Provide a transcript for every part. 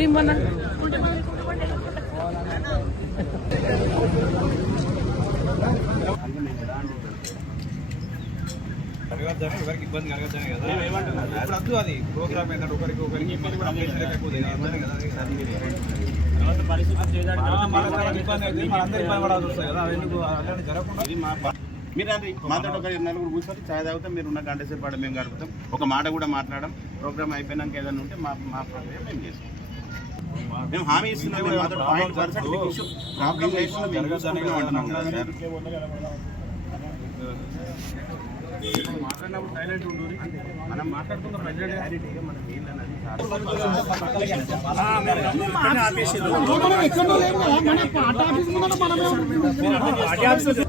ఏమన్నా? జరగద్దని ఎవరికి ఇబ్బంది కలగద్దని కదా. ఇప్పుడు వద్దు అది ప్రోగ్రామ్ ఏంటంటే ఒకరికి ఒకరికి ఇబ్బంది కూడా. ఇబ్బంది అయితే మనందరూ ఇబ్బంది వస్తుంది కదా అది ఎందుకు అలాంటి జరగకుండా. ఇది మా మీరు అది మాతో ఒక నలుగురు కూర్చొని ఛాయ్ తాగుతాం మీరు ఉన్న గంట సేపు మేము గడుపుతాం. ఒక మాట కూడా మాట్లాడడం ప్రోగ్రామ్ అయిపోయినాక ఏదైనా ఉంటే మా మా ప్రక్రియ మేము చేస్తాం మేము హామీ ఇస్తున్నాం మేము మాతో పాయింట్ పర్సెంట్ మీకు ఇష్యూ ప్రాబ్లం లేకుండా మేము చూసుకుంటాం అంటున్నాం కదా సార్ మాట్లాడినప్పుడు సైలెంట్ ఉండు మనం మాట్లాడుతున్న ప్రజలు మనకి ఏంటన్నది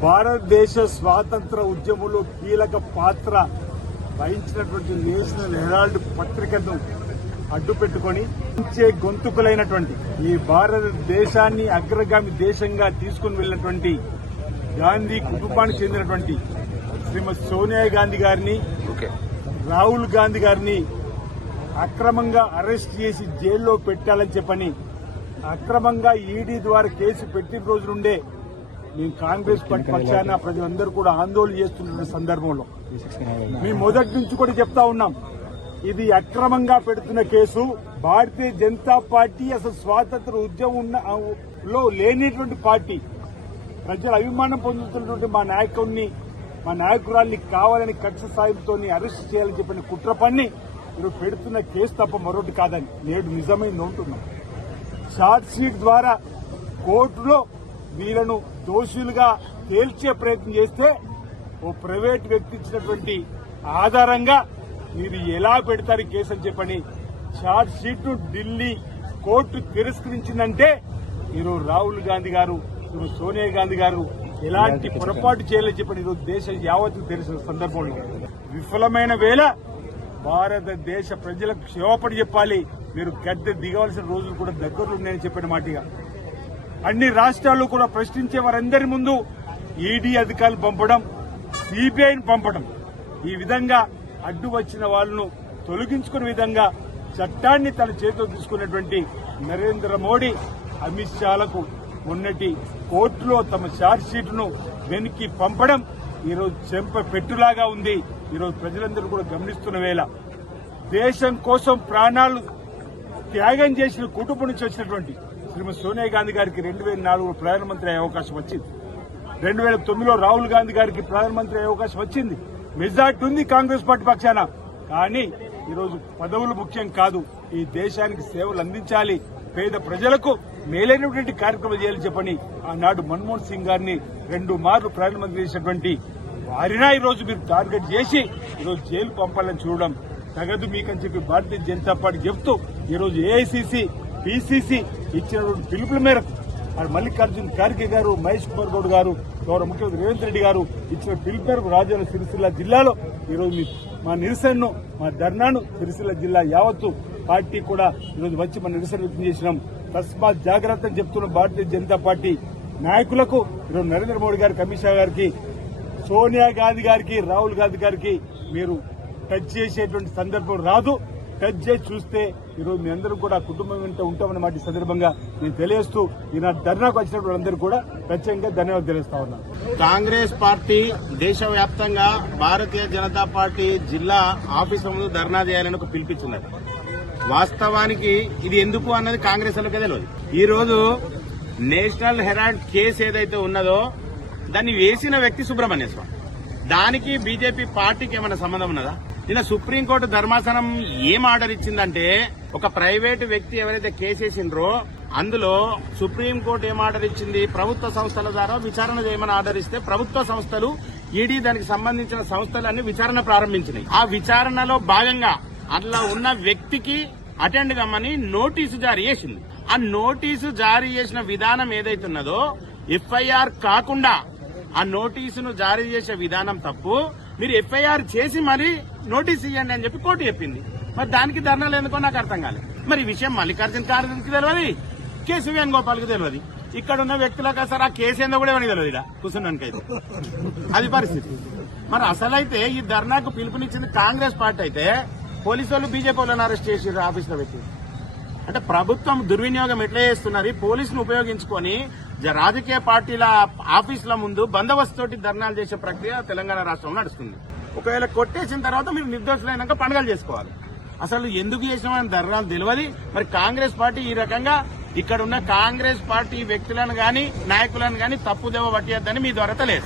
భారతదేశ స్వాతంత్ర ఉద్యమంలో కీలక పాత్ర వహించినటువంటి నేషనల్ హెరాల్డ్ పత్రికను అడ్డు పెట్టుకొని ఇచ్చే గొంతుకులైనటువంటి ఈ భారతదేశాన్ని అగ్రగామి దేశంగా తీసుకుని వెళ్ళినటువంటి గాంధీ కుటుంబానికి చెందినటువంటి శ్రీమతి సోనియా గాంధీ గారిని రాహుల్ గాంధీ గారిని అక్రమంగా అరెస్ట్ చేసి జైల్లో పెట్టాలని చెప్పని అక్రమంగా ఈడీ ద్వారా కేసు పెట్టిన రోజు నుండే మేము కాంగ్రెస్ పార్టీ పక్షాన ప్రజలందరూ కూడా ఆందోళన చేస్తున్న సందర్భంలో. మేము మొదటి నుంచి కూడా చెప్తా ఉన్నాం. ఇది అక్రమంగా పెడుతున్న కేసు. భారతీయ జనతా పార్టీ అసలు స్వాతంత్ర ఉద్యమం ఉన్న లో లేనిటువంటి పార్టీ. ప్రజల అభిమానం పొందుతున్నటువంటి మా నాయకుడిని మా నాయకురాల్ని కావాలని కక్ష సాయంతో అరెస్ట్ చేయాలని చెప్పిన కుట్ర పని మీరు పెడుతున్న కేసు తప్ప మరొకటి కాదని నేడు నిజమైంది ఉంటున్నాం షార్ట్ షీట్ ద్వారా కోర్టులో వీళ్ళను దోషులుగా తేల్చే ప్రయత్నం చేస్తే ఓ ప్రైవేట్ వ్యక్తి ఇచ్చినటువంటి ఆధారంగా మీరు ఎలా పెడతారు కేసు అని చెప్పని షార్ట్ షీట్ను ఢిల్లీ కోర్టు తిరస్కరించిందంటే ఈరోజు రాహుల్ గాంధీ గారు ఈరోజు సోనియా గాంధీ గారు ఎలాంటి పొరపాటు చేయాలని చెప్పని ఈరోజు దేశం యావత్తు తెలిసిన సందర్భంలో. విఫలమైన వేళ భారతదేశ ప్రజలకు క్షేమపడి చెప్పాలి. మీరు గద్దె దిగవలసిన రోజులు కూడా దగ్గరలో ఉన్నాయని చెప్పిన మాటగా అన్ని రాష్ట్రాలు కూడా ప్రశ్నించే వారందరి ముందు ఈడీ అధికారులు పంపడం సిబిఐని పంపడం. ఈ విధంగా అడ్డు వచ్చిన వాళ్ళను తొలగించుకునే విధంగా చట్టాన్ని తన చేతిలో తీసుకున్నటువంటి నరేంద్ర మోడీ అమిత్ షాలకు మొన్నటి కోర్టులో తమ ఛార్జ్షీట్ను వెనక్కి పంపడం ఈరోజు చెంప పెట్టులాగా ఉంది. ఈరోజు ప్రజలందరూ కూడా గమనిస్తున్న వేళ దేశం కోసం ప్రాణాలు త్యాగం చేసిన కుటుంబం నుంచి వచ్చినటువంటి శ్రీమతి సోనియా గాంధీ గారికి రెండు వేల నాలుగులో ప్రధానమంత్రి అయ్యే అవకాశం వచ్చింది. రెండు వేల తొమ్మిదిలో రాహుల్ గాంధీ గారికి ప్రధానమంత్రి అయ్యే అవకాశం వచ్చింది. మెజార్టీ ఉంది కాంగ్రెస్ పార్టీ పక్షాన. కానీ ఈరోజు పదవులు ముఖ్యం కాదు. ఈ దేశానికి సేవలు అందించాలి. పేద ప్రజలకు మేలైనటువంటి కార్యక్రమం చేయాలని చెప్పని ఆనాడు మన్మోహన్ సింగ్ గారిని రెండు మార్లు ప్రధానమంత్రి చేసినటువంటి వారినా ఈరోజు మీరు టార్గెట్ చేసి ఈరోజు జైలు పంపాలని చూడడం తగదు మీకని చెప్పి భారతీయ జనతా పార్టీ చెప్తూ ఈరోజు ఏఐసిసి పిసిసి ఇచ్చినటువంటి పిలుపుల మేరకు మల్లికార్జున ఖార్గే గారు మహేష్ కుమార్ గౌడ్ గారు గౌరవ ముఖ్యమంత్రి రేవంత్ రెడ్డి గారు ఇచ్చిన పిలుపు మేరకు రాజన్న సిరిసిల్ల జిల్లాలో ఈరోజు మీ- మా నిరసనను మా ధర్నాను సిరిసిల్ల జిల్లా యావత్తు పార్టీ కూడా ఈరోజు వచ్చి మన నిరసన వ్యక్తం చేసినాం. తస్మాత్ జాగ్రత్త చెప్తున్న భారతీయ జనతా పార్టీ నాయకులకు ఈరోజు నరేంద్ర మోడీ గారికి అమిత్ షా గారికి సోనియా గాంధీ గారికి రాహుల్ గాంధీ గారికి మీరు టచ్ చేసేటువంటి సందర్భం రాదు. టచ్ చేసి చూస్తే ఈరోజు మీ అందరూ కూడా కుటుంబం వెంట ఉంటామన్నమాట ఈ సందర్భంగా నేను తెలియస్తూ ఈనాడు ధర్నాకు వచ్చినటువంటి వాళ్ళందరూ కూడా ప్రత్యేకంగా ధన్యవాదాలు తెలుస్తా ఉన్నాను కాంగ్రెస్ పార్టీ దేశవ్యాప్తంగా భారతీయ జనతా పార్టీ జిల్లా ఆఫీసు ముందు ధర్నా చేయాలని ఒక పిలిపించున్నది వాస్తవానికి ఇది ఎందుకు అన్నది కాంగ్రెస్ వాళ్ళకే తెలియదు ఈ రోజు నేషనల్ హెరాల్డ్ కేసు ఏదైతే ఉన్నదో దాన్ని వేసిన వ్యక్తి సుబ్రహ్మణ్య స్వామి. దానికి బీజేపీ పార్టీకి ఏమైనా సంబంధం ఉన్నదా? నిన్న సుప్రీంకోర్టు ధర్మాసనం ఏం ఆర్డర్ ఇచ్చిందంటే ఒక ప్రైవేటు వ్యక్తి ఎవరైతే కేసేసిండ్రో అందులో సుప్రీంకోర్టు ఏం ఆర్డర్ ఇచ్చింది? ప్రభుత్వ సంస్థల ద్వారా విచారణ చేయమని ఆర్డర్ ఇస్తే ప్రభుత్వ సంస్థలు ఈడీ దానికి సంబంధించిన సంస్థలన్నీ విచారణ ప్రారంభించినాయి. ఆ విచారణలో భాగంగా అట్లా ఉన్న వ్యక్తికి అటెండ్ కమ్మని నోటీసు జారీ చేసింది. ఆ నోటీసు జారీ చేసిన విధానం ఏదైతున్నదో ఎఫ్ఐఆర్ కాకుండా ఆ నోటీసును జారీ చేసే విధానం తప్పు. మీరు ఎఫ్ఐఆర్ చేసి మరి నోటీస్ ఇవ్వండి అని చెప్పి కోర్టు చెప్పింది. మరి దానికి ధర్నాలు ఎందుకో నాకు అర్థం కాలేదు మరి ఈ విషయం మల్లికార్జున ఖార్గేకి తెలియదు కేసు వేణుగోపాల్కి తెలియదు ఇక్కడ ఉన్న వ్యక్తులకు అసలు ఆ కేసు ఏందో కూడా ఎవరికి తెలియదు ఇక్కడ కూర్చున్నానికైతే. అది పరిస్థితి. మరి అసలైతే ఈ ధర్నాకు పిలుపునిచ్చింది కాంగ్రెస్ పార్టీ అయితే పోలీసు వాళ్ళు బీజేపీ వాళ్ళని అరెస్ట్ చేసి ఆఫీస్లో పెట్టి. అంటే ప్రభుత్వం దుర్వినియోగం ఎట్లా చేస్తున్నారు? పోలీసును ఉపయోగించుకొని జ- రాజకీయ పార్టీల ఆఫీసుల ముందు బందోబస్తు తోటి ధర్నాలు చేసే ప్రక్రియ తెలంగాణ రాష్ట్రంలో నడుస్తుంది. ఒకవేళ కొట్టేసిన తర్వాత మీరు నిర్దోషులైనాక పండుగలు చేసుకోవాలి. అసలు ఎందుకు చేసినామని ధర్నాలు తెలియదు. మరి కాంగ్రెస్ పార్టీ ఈ రకంగా ఇక్కడ ఉన్న కాంగ్రెస్ పార్టీ వ్యక్తులను గాని నాయకులను గాని తప్పుదేవ పట్టేద్దని మీ ద్వారా తెలియదు.